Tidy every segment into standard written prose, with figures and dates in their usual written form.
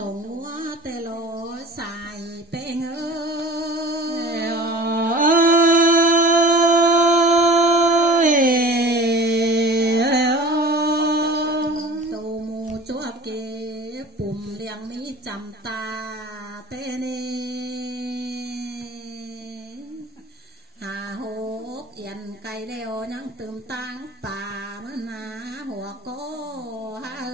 sống tê lô xài bê ngơ tô mù chúa kế bùm liang mi chăm ta tê nê hà hốt yên cây leo nhang tùm tăng bà mơ ná hùa cô hà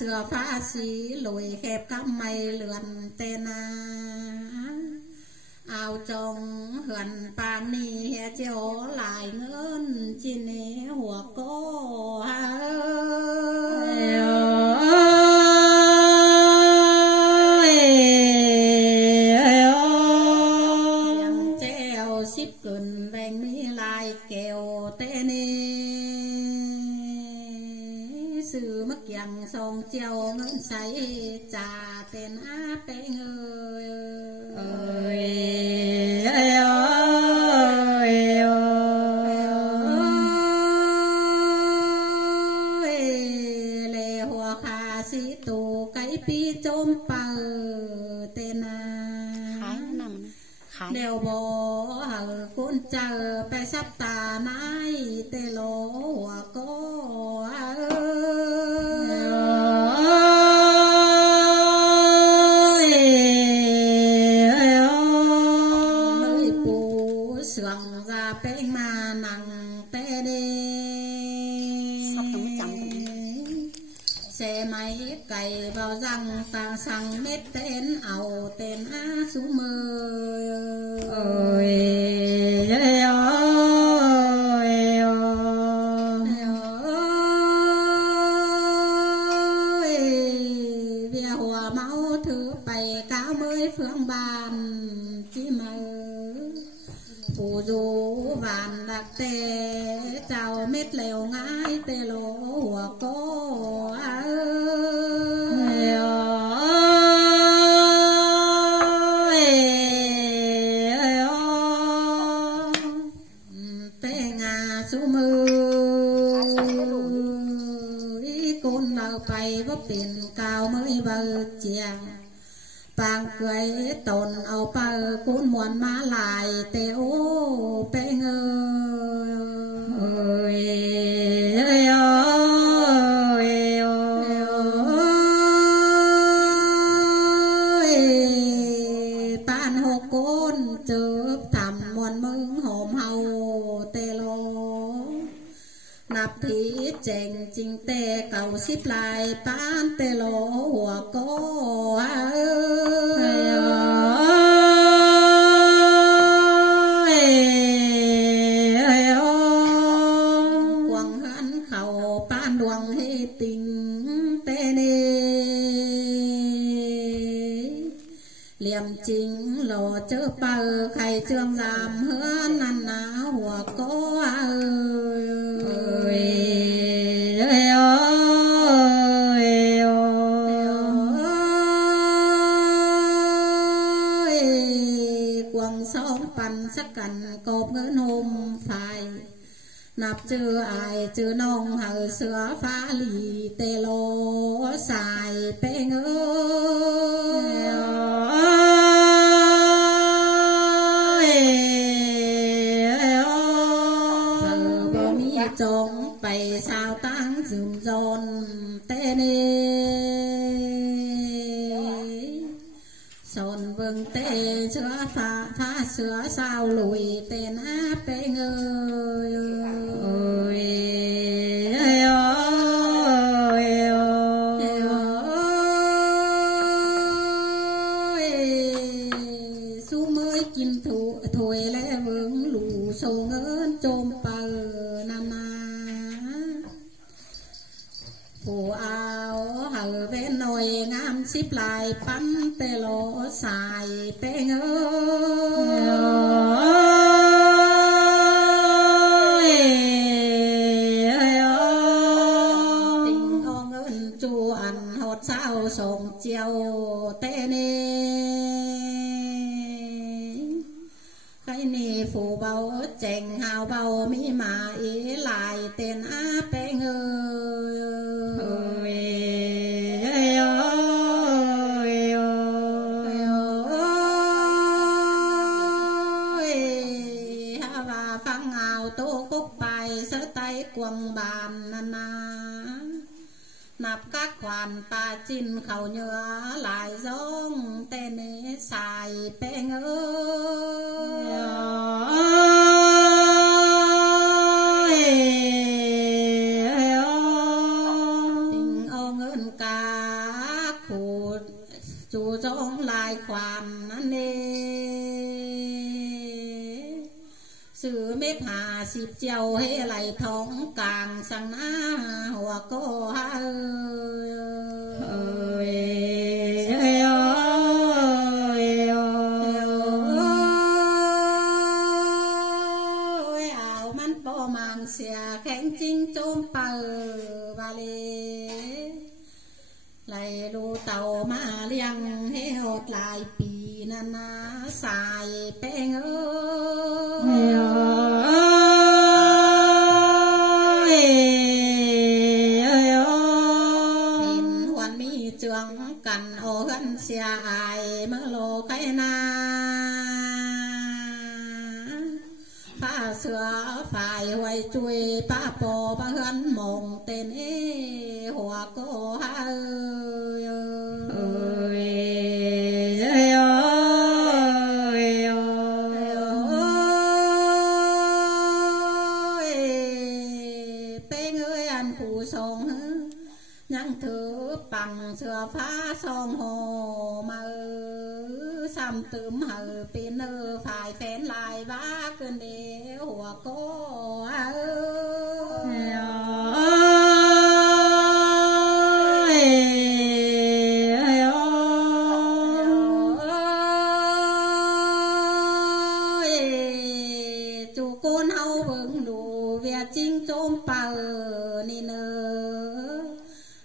sửa phá xí lùi khép các mây lượn tên áo trong hườn pan ni chiều lại ngân chi nế hùa cô tiếng treo ship cơn bèn mi lại kêu tên sự mất dạng sông chiều ngân say trà tên áp bé người lệ hoa khả sĩ tù cái pi chôm bờ tên đều bố hờ cuốn chờ bé sắp tà nái tê lỗ hoa cô nơi bố sườn ra bé mà nặng tê đê xe máy cày vào răng tàng sang mết tên ảo tên á sú mơ vía hòa máu thứ bày cáo mới phương bàn chi mơ phù du vàn đặc tê chào mết lều ngái tê lỗ hùa cô tê ngà su mư ý côn nợ bày vấp tiền cao mới bờ chiang bang cười tồn âu bờ côn muôn má lại tê ô bê ngơ tan hồ côn chớp thầm muôn mừng hồn hầu tê lô nạp thị chèn chinh tê cầu ship lại bán tê lô hùa cô quăng hân khẩu bán đuông hê tình tê nê liềm chính lò chớ bờ khay trương giảm hớn năn ná hùa cô quăng sông pan sắc cằn cộp ngân hôm phải nạp chưa ai chưa nông hờ sữa phá lì tê lô xài bê ngơ trống bày sao tăng dùm dồn tê nê sồn vương tê sữa phá sữa sao lùi tên áp bê ngơi su mới kim thủ thổi lẽ vương lù sâu ngân chôm bờ nam phù áo hờ ven nồi ngam ship lại bắn tê lỗ xài bê ngơ tình con ơn chu ăn hột sao sồng chiều tê nê phụ bầu chèn hào bầu mi mà ý lại tên á bé người và phăng hào tô cúc bài sơ tay quần bàn na nạp các khoản ta chín khẩu nhựa lại giống tên xài bé ngơi tình ông ơn cả khổ chủ giống lại khoản nê sự mết hà xịp chiều hay lại thống càng sang ná hòa cô ảo mắn bó màng xìa khen chinh chôm bờ và lê lại lù tàu mà liang hay hột lại bì nà ná xài bé ngơi trường cần ô gân xe ai mơ lô cái na pha sữa phải hoài chui pa bò ba gân mộng tên ê hòa cô ha nhang thứ bằng sửa phá sông hồ mà xăm tươm hờ pin phải phén lại vá cơn đế hòa cô chú con hâu vững đủ việc chính chôm bờ nên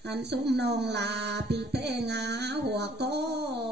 anh sum nong là bị pe ngã hòa cô